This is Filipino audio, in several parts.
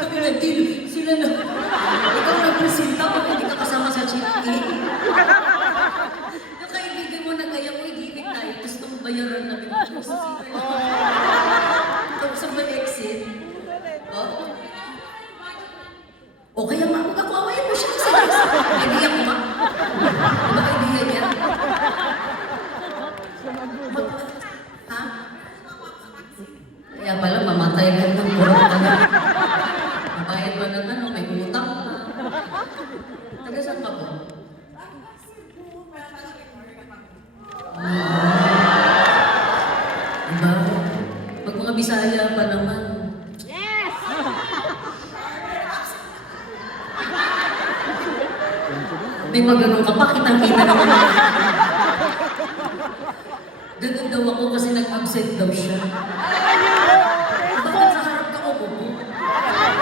Sabi na, sila na. Ikaw nagpresenta pag hindi ka kasama sa check-in. Yung kaibigan mo na kaya mo, igibig tayo, tapos nung bayaran namin. Tapos sa may exit. O kaya magkakawayan mo siya kasi idea ko ba? Diba idea niya? Ha? Kaya pala mamatay ka ng kurot na. Mabayad ba naman o may utang pa? Taga saan ka po? Diba? Pag mga Bisaya pa naman. Yes! May maganon ka pa, kitang-kita naman. Ganun daw ako kasi nag-absent daw siya. Bakit sa harap ka o bubo?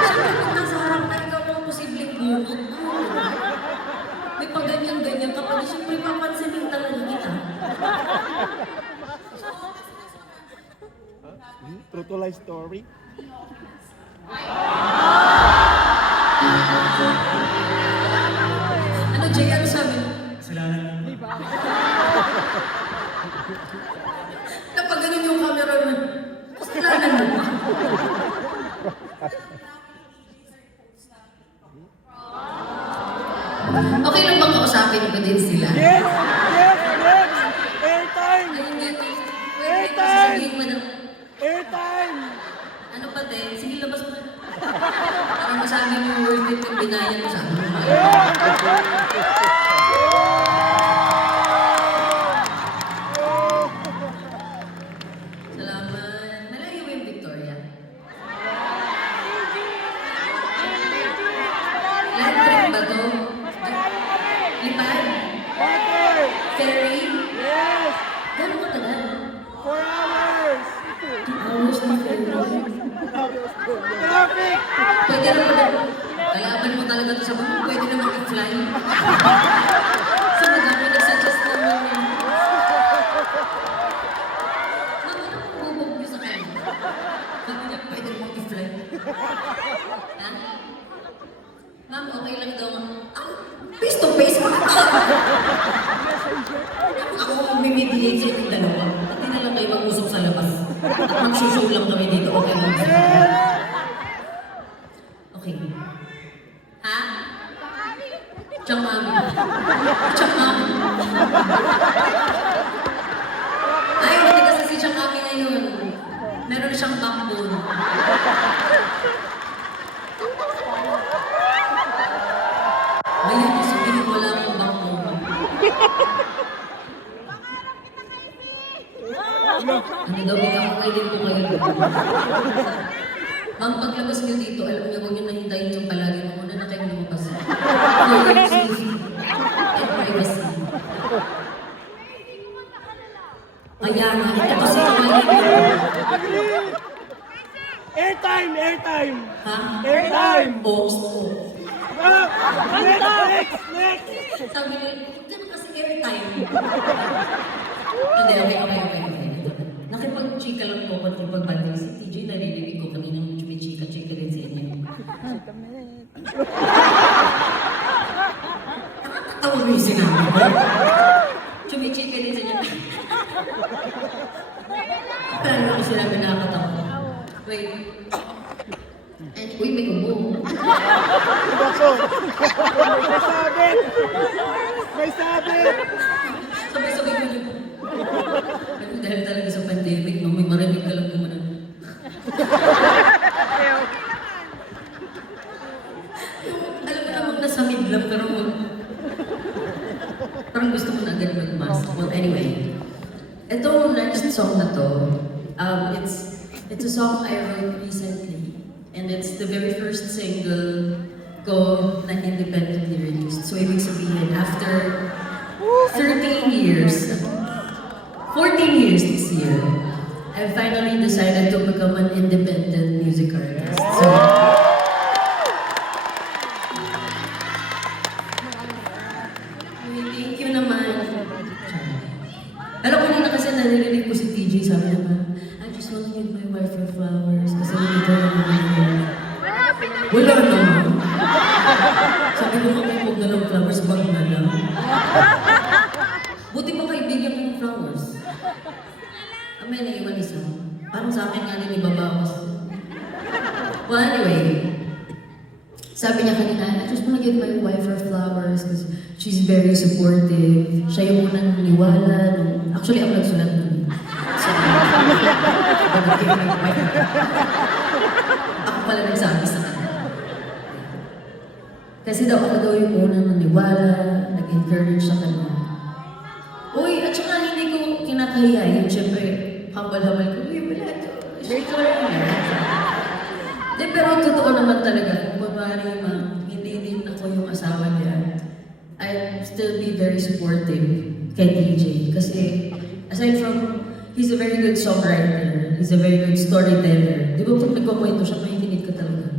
Siyempre kung nasa harap ka, ikaw ang posibleng bubot. May pag-ganyan-ganyan ka pa, siyempre papansinin talaga kita. True to life story. Ano, Jay, ano sabi mo? Kasalanan mo. Kapag ganun yung camera mo, kasalanan mo ba? Okay lang bang kausapin ko din sila? Yes! Yes! Yes! Airtime! Ay, hindi. Wait, Airtime! sasabihin mo na. Airtime! Ano pa din? Sige, labas mo. Parang masabi mo worth it yung binaya mo sa akin. Salamat. Malayo yung Victoria. Land trip ba to? Lipad? Water! Ferry? Yes! Gano'n ka tagal? 4 hours! 2 hours na ferry. Traffic! Pwede naman na. Kalaban mo talaga ito sa mga. Pwede naman i-fly. Sa madami nagsuggest naman. Mama, ano kung bubog niyo sa kanya? Sabi niya, pwede naman i-fly. Ha? Ma'am, okay lang daw. Face to face, ako ang mimediate sa inyong dalawa. Hindi na lang kayo mag-usap sa labas. At mag-show lang kami dito. Okay lang. Okay. Ha? Chamami. Chamami. Ay, hindi kasi si Chamami ngayon. Meron siyang backbone. Ngayon, sabihin wala akong backbone. Ano daw, ikakakay din po kayo. Ma'am, paglabas niyo dito, alam niyo, huwag niyo nahintayin yung palagi mo muna na kayo lumabas. For your safety and privacy. Kaya nga, ito kasi kawalin niyo. Agree! Airtime! Airtime! Ha? Airtime! Post ko. Ah! Next! Next! Sabi niyo, ganun kasi airtime. Hindi, okay. Nakipag-chika lang po, nakipag-banding si TJ, narinig ko kanina chumika-chika din sa inyo. Nakakatawa mo yung sinabi ko. Chumika din sa inyo. Parang ako sinabi nakakatawa. Wait. And, uy, may ubo. Bakso! May sabit! May sabit! Sabay-sabay ko niyo po. Dahil talaga sa pandemic, no, may marinig ka lang naman. Alam mo namang nasa midlap ka naman. Parang gusto mo na agad mag-mask. Well, anyway. Ito next song na to, it's a song I wrote recently. And it's the very first single ko na independently released. So ibig sabihin, after 13 years, 14 years this year, I finally decided to become an independent music artist. So, thank you naman. Alam ko na kasi narinig ko si TJ, sabi naman, I just want to give my wife her flowers kasi hindi ko naman. Wala naman. Sabi ko nga kayo huwag na lang flowers, bag na lang. Buti pa kaibigan ko yung flowers. May naiwan isa. Parang sa akin nga din ibabawas. Well, anyway, sabi niya kanina, I just wanna give my wife her flowers because she's very supportive. Siya yung unang naniwala. Actually, ako nagsulat nun. So, I'm gonna give my wife her. Ako pala nagsabi sa kanya. Kasi daw ako daw yung unang naniwala, nag-encourage sa kanya. Uy, at saka hindi ko kinakahiya yun. Siyempre, hambal-hambal ko, uy, wala to. Sure lang yan. De, pero totoo naman talaga, kung babae hindi din ako yung asawa niya, I'd still be very supportive kay DJ. Kasi, aside from, he's a very good songwriter, he's a very good storyteller. Di ba pag nagkukwento siya, makikinig ka talaga.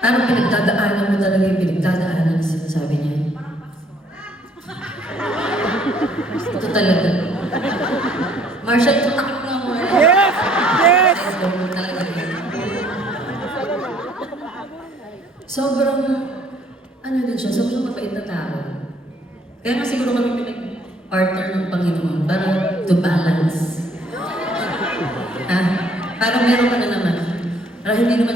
Parang pinagdadaanan mo talaga yung pinagdadaanan na sinasabi niya. Ito talaga. Marshall, tutak mo nga mo. Yes! Yes! Talaga yun. Sobrang, ano din siya, sobrang mapait na tao. Kaya nga siguro kami pinag-partner ng Panginoon para to balance. Parang meron ka na naman. Para hindi naman